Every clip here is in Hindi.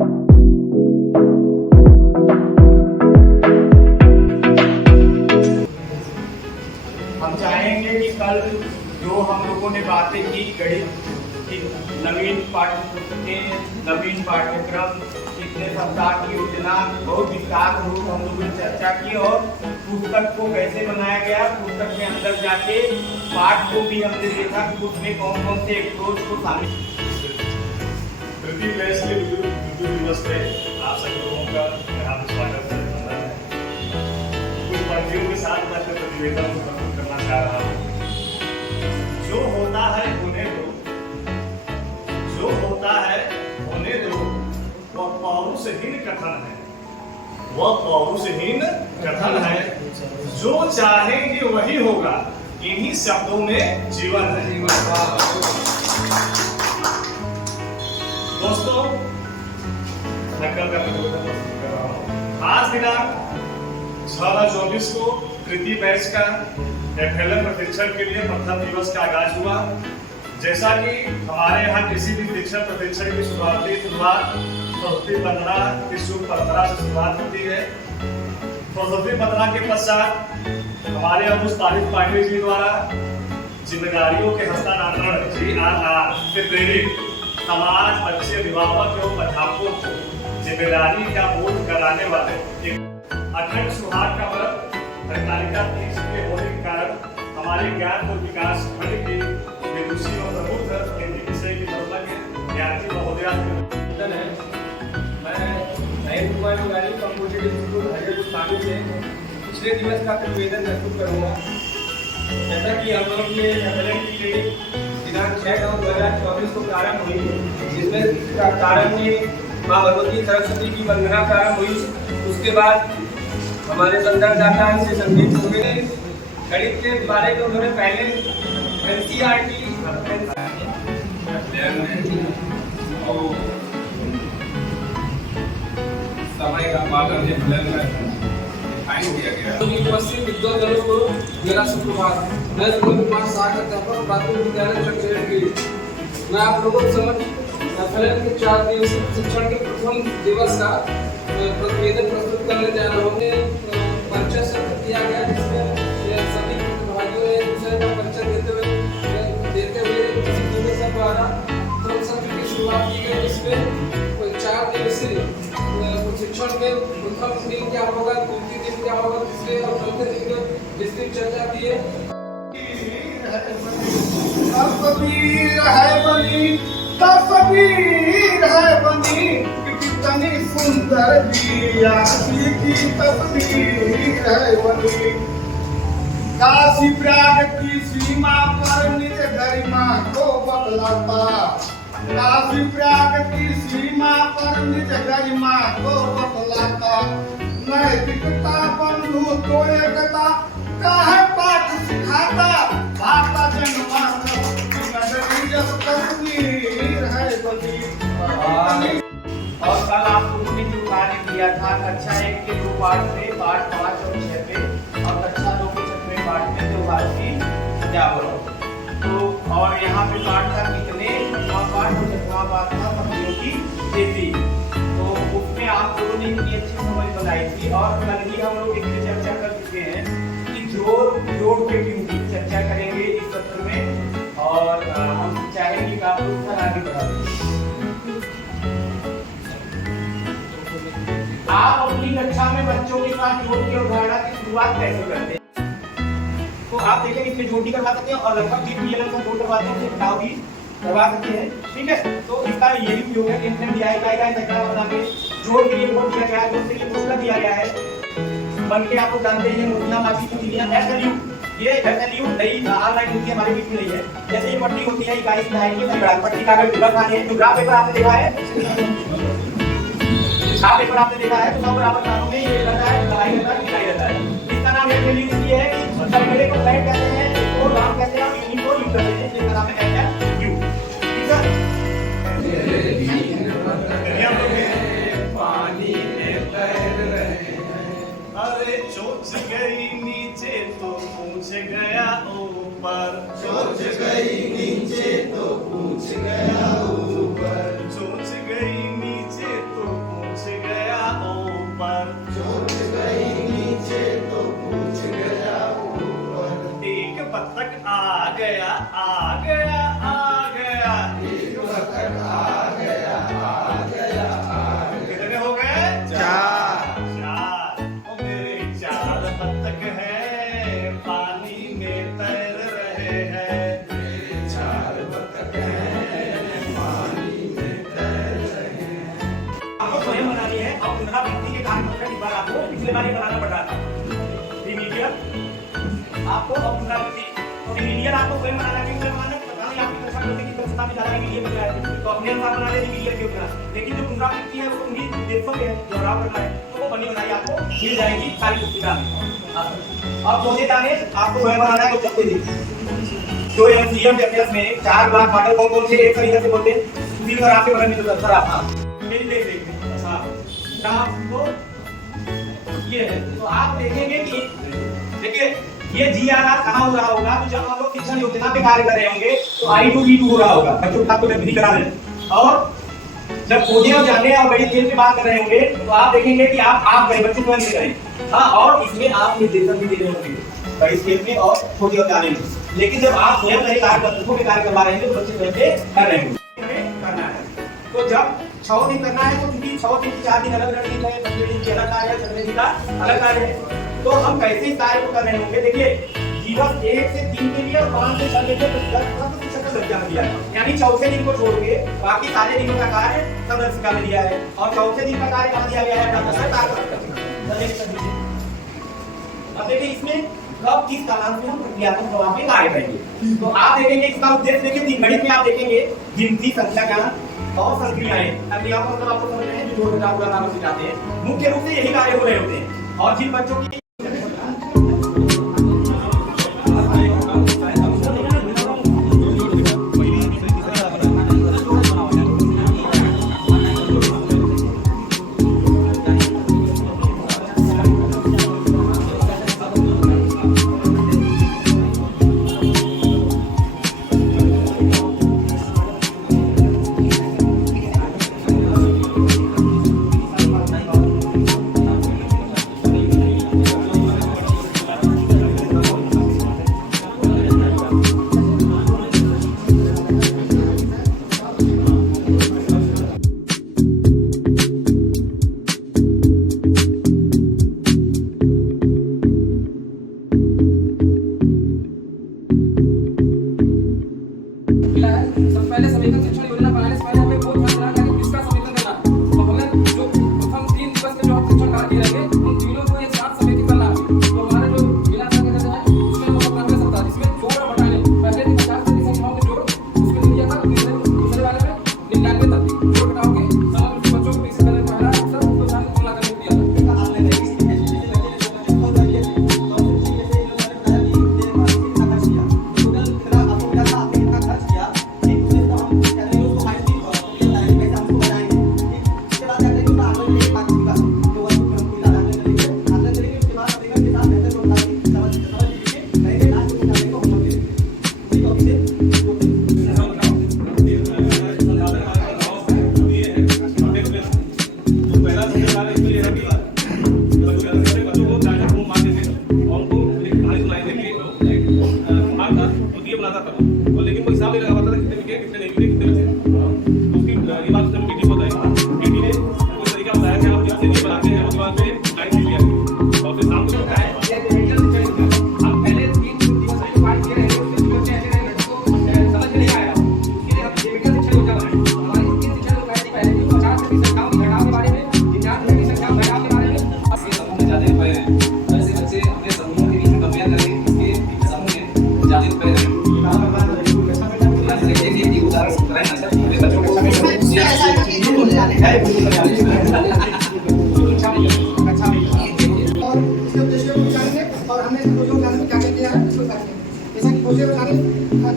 हम चाहेंगे कि कल जो हम लोगों ने बातें की गणित की नवीन पाठ्यक्रम, पिछले सप्ताह की योजना, बहुत विस्तार रूप हम लोगों ने चर्चा की और पुस्तक को कैसे बनाया गया, पुस्तक के अंदर जाके पाठ को भी हमने देखा कि उसमें कौन कौन से अप्रोच को शामिल। तृतीय बैच के विद्युत दिवस पे आप सभी लोगों का यहाँ पे स्वागत है। कुछ पार्टियों के साथ मैं अपने प्रतिवेदन को प्रस्तुत करना चाह रहा हूँ। जो होता है होने दो, जो होता है होने दो, वह पौरुषहीन कथन है, वह पौरुषहीन कथन है। जो चाहेंगे वही होगा, इन्हीं शब्दों में जीवन है। दोस्तों, मैं कल का प्रतिवेदन प्रस्तुत कर रहा हूँ। आज दिनांक 6/24 को तृतीय बैच का FLM प्रशिक्षण के लिए प्रथम दिवस का आगाज हुआ। जैसा कि हमारे यहाँ किसी भी शिक्षण प्रशिक्षण की शुरुआत सरस्वती वंदना की शुभ परंपरा से शुरुआत होती है। सरस्वती वंदना के पश्चात हमारे अनुज तारिक पांडे जी द्वारा जिम्मेदारियों के हस्तांतरण GRR से प्रेरित समाज, बच्चे, अभिभावक एवं अध्यापकों को जिम्मेदारी का बोध कराने वाले एक अखंड सुहाग का व्रत हरितालिका 30 के होने के कारण हमारे ज्ञान और विकास खंड की विदुषी और प्रमुख हिंदी विषय की प्रमुख ज्ञानी महोदया है। मैं नयन कुमार तिवारी कंप्यूटर इंस्टीट्यूट हरियाणा सानी से पिछले दिवस का प्रतिवेदन प्रस्तुत करूंगा। जैसा कि हम लोग ये FLM की ट्रेनिंग दिनांक 6/9/2024 को प्रारंभ हुई, जिसमें प्रारंभ में माँ भगवती सरस्वती की वंदना प्रारंभ हुई। उसके बाद हमारे संदर्भदाता से संदीप होंगे गणित के बारे में उन्होंने पहले NCERT समय का पालन उपस्थित विद्वानों को मेरा सुप्रभात। मैं कुमार सागर अध्यापक प्राथमिक विद्यालय चंद्रगिरी। मैं आप लोगों को समझ FLM के 4 दिवसीय शिक्षण के प्रथम दिवस का प्रतिवेदन प्रस्तुत करने जा रहा हूँ। परिचय सत्र किया गया, जिसमें सभी प्रतिभागियों ने एक दूसरे का परिचय देते हुए सब द्वारा प्रथम सत्र की शुरुआत की गई, जिसमें 4 दिवसीय शिक्षण के प्रथम दिन क्या होगा, द्वितीय दिन क्या होगा, तीसरे और चौथे दिन में विस्तृत चर्चा की है। तस्वीर है बनी कितनी सुंदर दिया की तस्वीर है बनी। काशी प्रयाग की सीमा पर निज गरिमा को बतलाता, काशी प्रयाग की सीमा पर निज गरिमा को बतलाता। नैतिकता बंधु तो एकता काहे पाठ सिखाता, भाषा जन्मा तस्वीर है बनी। और कल आप लोगों ने जो कार्य किया था कक्षा 1 के 2 पाठ में, पाठ 5 और 6 पे, और कक्षा 2 के 6वें पाठ में 2 पाठ की सजावट। तो और यहाँ पे पाठ था कितने 6वां पाठ और 7वां पाठ था सब्जियों की खेती। तो उसमें आप लोगों ने इतनी अच्छी समझ बनाई थी। और कल ही हम लोग एक चर्चा कर चुके हैं कि जोड़ के की चर्चा करेंगे इस सत्र में, और हम चाहेंगे कि आप लोग आगे बढ़ाएं। आप अपनी कक्षा में बच्चों के साथ जोड़ की अवधारणा की शुरुआत कैसे करते हैं? तो आप देखें इसमें जोड़ भी करवा सकते हैं और लगभग 3 जोड़ करवाते हैं, घटाव भी करवा सकते हैं। ठीक है, तो इसका ये भी उपयोग है कि इसमें दिया गया है बना के जोड़ के लिए बोल दिया गया है, जोड़ के लिए प्रश्न दिया गया है। बन के आप लोग जानते हैं मुद्रा माफी की चीजें SLU, ये SLU नई ऑनलाइन होती है, हमारे बीच में नहीं है। जैसे ये पट्टी होती है इकाई सिधाई की पट्टी कागज ग्राफ आने हैं, जो ग्राफ पेपर आपने देखा है, ग्राफ पेपर आपने देखा है, तो सब बराबर कानून में ये रहता है, लड़ाई रहता है, मिलाई रहता है। इसका नाम SLU इसलिए है कि सर्कल को फ्लैट कहते हैं, इसको राउंड कहते हैं, और यूनिट को यूनिट कहते हैं, इसका नाम है SLU। ठीक है, पानी में तैर रहे, अरे चोंच गई नीचे तो पूछ गया ऊपर, चोंच गई नीचे तो पूछ गया ऊपर, चोंच गई नीचे तो पुनरावृत्ति के कारण मतलब एक बार आपको पिछले बार ही बनाना पड़ रहा था रिमीडियल आपको और पुनरावृत्ति। तो रिमीडियल आपको स्वयं बनाना क्यों बनाना पता नहीं आपकी कक्षा होती कि कक्षा में ज्यादा रिमीडियल बन रहा है तो अपने अनुसार बना ले रिमीडियल क्यों बना। लेकिन जो पुनरावृत्ति है वो उन्हीं देखो है दोहराव करना है तो वो बनी बनाई आपको मिल जाएगी सारी पुस्तिका में। अब चौथे दाने आपको स्वयं बनाना है तो चलते देखिए जो एमसीएम चैप्टर्स में 4 ब्लॉक मॉडल कौन से एक तरीके से बोलते हैं उसी पर आपके बना नहीं तो सर आप हां मेरी देख देखते हैं। अच्छा आपको ये है तो आप देखेंगे कि देखिए ये जीआरआर कहां हो रहा होगा तो जब हम लोग शिक्षण योजना पे कार्य कर रहे होंगे तो I2D2 हो रहा होगा बच्चों को आपको विधि करा दें। और जब खोजने और जानने और बड़ी स्केल पे बात कर रहे होंगे तो आप देखेंगे कि आप करें बच्चे स्वयं से करें। हाँ और इसमें आप निर्देशन भी दे रहे होंगे बड़ी स्केल में और खोजने और जानने में। लेकिन जब आप स्वयं कहीं कार्यपद्धतियों पे कार्य करवा रहे हैं तो बच्चे स्वयं से कर रहे होंगे करना है। तो जब 6 दिन करना है तो उनकी 6 दिन 4 दिन अलग अलग दिन है 5 दिन की अलग कार्य है 6 दिन का अलग कार्य है। तो हम कैसे इस कार्य को कर रहे होंगे देखिए जीवन 1 से 3 के लिए और 5 से 6 के लिए 10% दर्जा दिया है यानी चौथे दिन को छोड़ के बाकी सारे दिनों का कार्य संदर्शिका में दिया है और चौथे दिन का कार्य कहाँ दिया गया है। अब देखिए इसमें कब किस कालांश में हम प्रक्रियात्मक प्रभाव में कार्य करेंगे तो आप देखेंगे इसका उद्देश्य देखिए गणित में आप देखेंगे गिनती संख्या ज्ञान और संक्रियाएं क्रियाओं का मतलब आपको समझ रहे हैं जो जोड़ घटाव गुणा भाग सिखाते हैं मुख्य रूप से यही कार्य हो रहे होते हैं। और जिन बच्चों की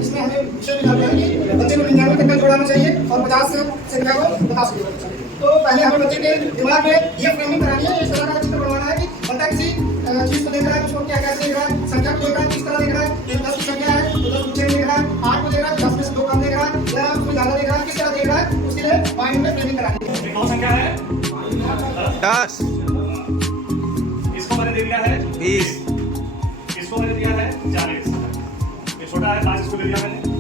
इसमें हमें विषय निकालना है कि बच्चे को 99 तक का जोड़ाना चाहिए और 50 से संख्या को बता सकते हैं। तो पहले हमें बच्चे के दिमाग में ये फ्रेमिंग करानी है, ये सदा का चित्र बनवाना है कि बंदा किसी चीज को देख रहा है, उसको क्या कैसे देख रहा है, संख्या को देख रहा है, किस तरह देख रहा है। 10 की संख्या है तो 10 नीचे देख रहा है, 8 को देख रहा है 10 में से 2 कम देख रहा है, या उसमें ज्यादा देख रहा है, किस तरह देख रहा है, उसके लिए माइंड में फ्रेमिंग करानी है। कौन संख्या है 10, इसको मैंने दे दिया है 20, इसको मैंने दिया है 40, ये छोटा है 5, इसको दे दिया मैंने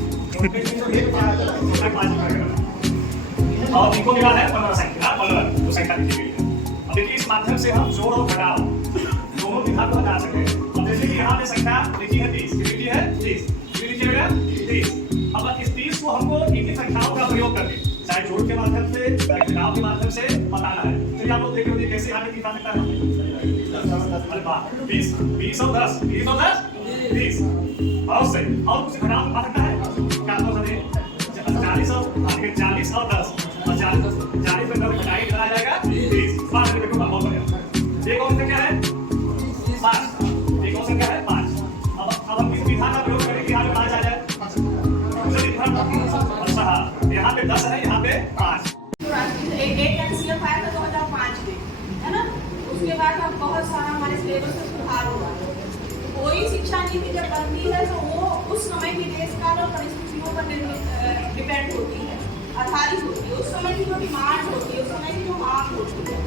और इनको मिला है 15 संख्या 15 जो संख्या दी गई है। अब देखिए इस माध्यम से हम जोड़ और घटाव दोनों विधा को बता सकते हैं। अब जैसे कि यहाँ पे संख्या लिखी है 30, लिखी है 30, लिखी है 30। अब इस 30 को हमको इन्हीं संख्याओं का प्रयोग करके चाहे जोड़ के माध्यम से घटाव के माध्यम से बताना है। चलिए आप लोग देख लो कैसे से यहाँ पे कितना सकता है? अरे वाह, 20 और 10 20 और सही। और कुछ घटा सकता है क्या? 40 और 10 और 40 में 10 घटाएंगे कितना आ जाएगा? 20। बात देखो बहुत बढ़िया। एक और संख्या है 5, एक और संख्या है 5। अब हम किस विधान का प्रयोग करेंगे? यहाँ पे 5 आ जाए। अच्छा हाँ, यहाँ पे 10 है, यहाँ पे 5। एक एनसीएफ आया था 2005 में, है ना? उसके बाद अब बहुत सारा हमारे सिलेबस में सुधार हुआ। कोई शिक्षा नीति जब बनती है तो वो उस समय की देश काल और परिस्थितियों पर डिपेंड होती है, आधारित होती है। उस समय की जो डिमांड होती है, उस समय की जो मांग होती है।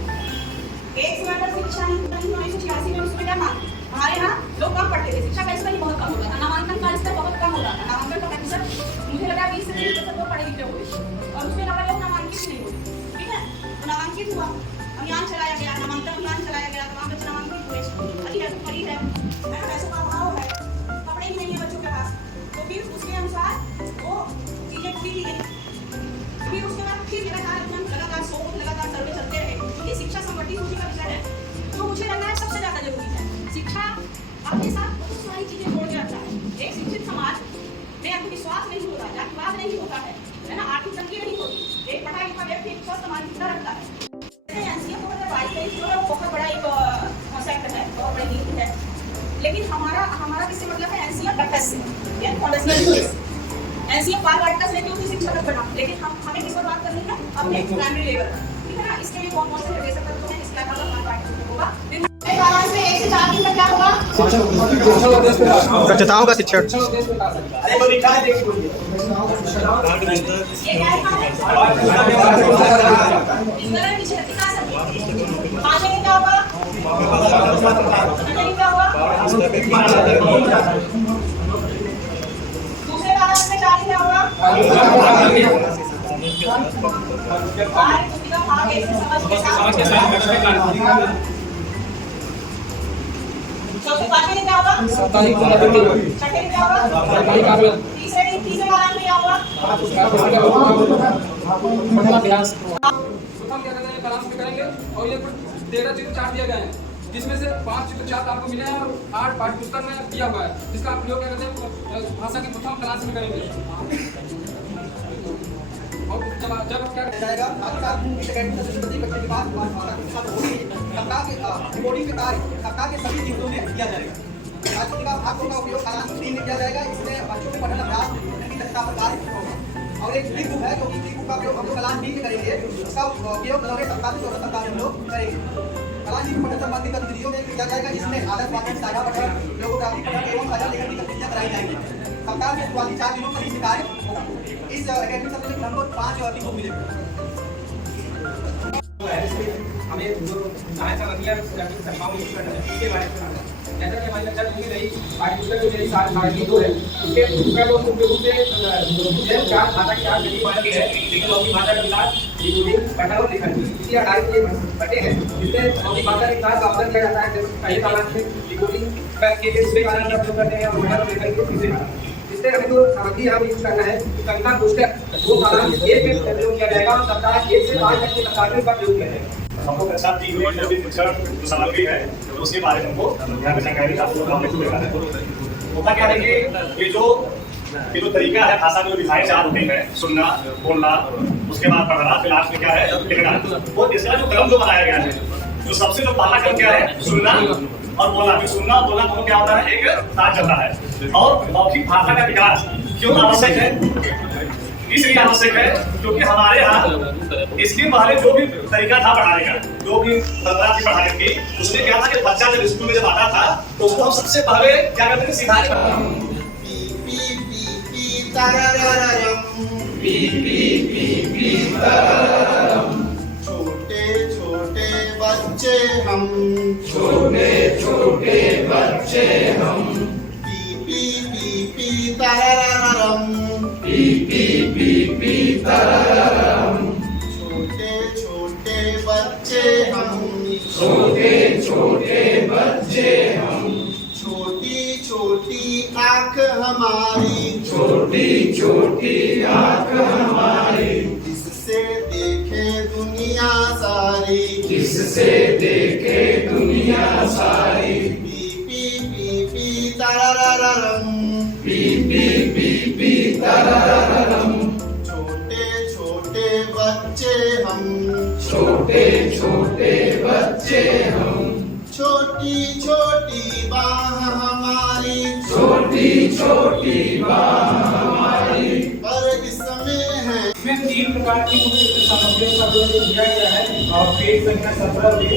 एक समय पर शिक्षा नीति 1986 में उसमें क्या मांग? हमारे यहाँ लोग कम पढ़ते थे, शिक्षा का स्तर ही बहुत कम होता था, नामांकन का स्तर बहुत कम होता था। नामांकन का प्रतिशत मुझे लगा 20 से 30% लोग पढ़े लिखे हुए और उसके अलावा लोग नामांकित नहीं हुए। ठीक है, तो नामांकित हुआ, अभियान चलाया गया, नामांकन अभियान चलाया गया, तमाम बच्चे नामांकित हुए। अभी है, खड़ी है, पैसों का अभाव है, कपड़े ही नहीं है बच्चों के पास, तो फिर उसके अनुसार वो चीजें पूरी की गई। फिर उसके बाद फिर लगातार शोध, लगातार सर्वे चलते रहे। ये शिक्षा संबंधी सूची का विषय है, तो मुझे लग रहा है सबसे ज्यादा जरूरी है। शिक्षा अपने साथ बहुत सारी चीजें जोड़ के रखता है। एक शिक्षित समाज में अंधविश्वास नहीं होता, जातिवाद नहीं होता है ना? आर्थिक तंगी नहीं होती। एक पढ़ा लिखा व्यक्ति एक स्वस्थ मानसिकता रखता है। एनसीएफ 2022 जो है बहुत बड़ा एक कॉन्सेप्ट है, बहुत बड़ी नीति है। लेकिन हमारा किससे मतलब है? एनसीएफ से, एनसीएफ बाल बालिका से लेकर उसी शिक्षा तक बना। लेकिन हमें किस पर बात करनी है? अपने प्राइमरी लेवल, ठीक है ना? इसके लिए कौन कौन से निर्देशक तत्व हैं? इसके अलावा होगा 1 से 4 दिन तक क्या होगा? स्वच्छताओं का शिक्षण। ये क्या है? इस तरह की शक्ति का पांचवें में क्या होगा? क्या होगा? दूसरे वाला में 4 क्या होगा? भाग एक से समझ के साथ चौथे पांचवें में क्या होगा? छठे में क्या होगा? तीसरे वाला में क्या होगा? प्रथम क्या करेंगे? क्लास में करेंगे और ये कुछ 13 चित्र चार्ट दिए गए हैं, जिसमें से 5 चित्र चार्ट आपको मिले हैं और 8 पाठ्यपुस्तक में दिया हुआ है, जिसका आप प्रयोग क्या करते हैं? भाषा की प्रथम क्लास में करेंगे। और जब क्या जाएगा सप्ताह के सभी दिवसों में किया जाएगा। आज का भागों का उपयोग कालांतर 3 में किया जाएगा। इसमें बच्चों के पठन अभ्यास की दक्षता पर कार्य होगा। और एक ई बुक है, जो कि ई बुक का उपयोग हम लोग कलान बी में करेंगे। उसका उपयोग 9वें सप्ताह से 14 सप्ताह में हम लोग करेंगे। कलान बी पठन संबंधी गतिविधियों में किया जाएगा। इसमें आदर्श वाचन, साझा पठन, लोगोग्राफी पठन एवं साझा लेखन की गतिविधियां कराई जाएंगी। सप्ताह में 4 दिनों का ये कार्य होगा। इस एकेडमिक सत्र में लगभग 5 बुक मिलेंगे। हमें जो सहायता लगी है उसके बारे में जैसा कि हमारी चर्चा होगी रही पाठ्यपुस्तक जो मेरी 2 है उसके दूसरा लोग मुख्य रूप से 4 भाषा की 4 गति वाली है, लेकिन लौकिक भाषा का विकास रिकॉर्डिंग पठन और लेखन इसी आधारित ये बटे हैं, जिससे लौकिक भाषा के विकास का अवसर किया जाता है। जैसे पहले कालांत में रिकॉर्डिंग के लिए दूसरे कालांत का प्रयोग करते हैं और पठन और लेखन के तीसरे कालांत। इससे हमें तो सामग्री यहाँ यूज करना है। कविता पुस्तक 2 कालांत 1 में प्रयोग किया जाएगा और सप्ताह 1 से 5 तक के सप्ताह में उसका प्रयोग किया जाएगा। हमको कक्षा 3 में जो भी शिक्षण जो सामग्री है उसके बारे में हमको जानकारी आपको हमने को देखा है। होता क्या है कि ये जो तरीका है भाषा में जो विधाएं 4 होते हैं, सुनना, बोलना, उसके बाद पढ़ना, फिर लास्ट में क्या है लिखना। वो इसका जो क्रम जो बनाया गया है, जो सबसे जो पहला क्रम क्या है? सुनना और बोलना। जो सुनना और बोलना दोनों क्या होता है? एक साथ चलता है। और मौखिक भाषा का विकास क्यों आवश्यक है? इसलिए आवश्यक है क्योंकि हमारे यहाँ इसके पहले जो भी तरीका था पढ़ाने का, जो भी तरीका थी पढ़ाने की, उसमें क्या था कि बच्चा जब स्कूल में जब आता था तो उसको हम सबसे पहले क्या करते थे? सिखाने छोटे छोटे बच्चे हम, पी पी पी पी तरररम, छोटे छोटे बच्चे हम, छोटी छोटी आँख हमारी, जिससे देखे दुनिया सारी, से देखे दुनिया सारी पी पी पी पी तररररम पी पी पी पी तररररम छोटे छोटे बच्चे हम छोटे छोटे बच्चे हम छोटी छोटी बाह हमारी छोटी छोटी बाह हमारी पर इसमें है इसमें 3 प्रकार की मुख्य सामग्रियों का जो दिया गया है और पेज संख्या 17 में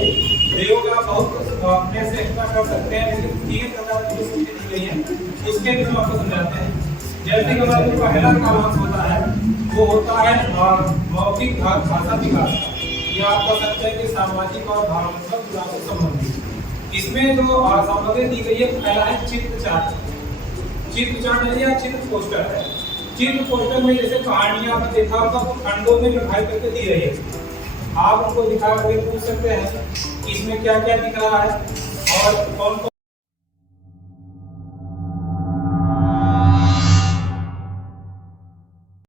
प्रयोग आप बहुत अपने से एक्स्ट्रा कर सकते हैं, लेकिन 3 प्रकार की जो दी गई है उसके भी हम आपको समझाते हैं। जैसे कि हमारा जो पहला कालांश होता है वो होता है मौखिक भाषा विकास का, या आप कह सकते हैं कि सामाजिक और भावनात्मक विकास से संबंधित। इसमें जो सामग्री दी गई है पहला है चित्र चार्ट या चित्र पोस्टर है। चित्र पोस्टर में जैसे कहानियां आपने देखा होगा वो खंडों में विभाजित करके दी रही है। आप उनको दिखा करके पूछ सकते हैं कि इसमें क्या क्या दिख रहा है और कौन कौन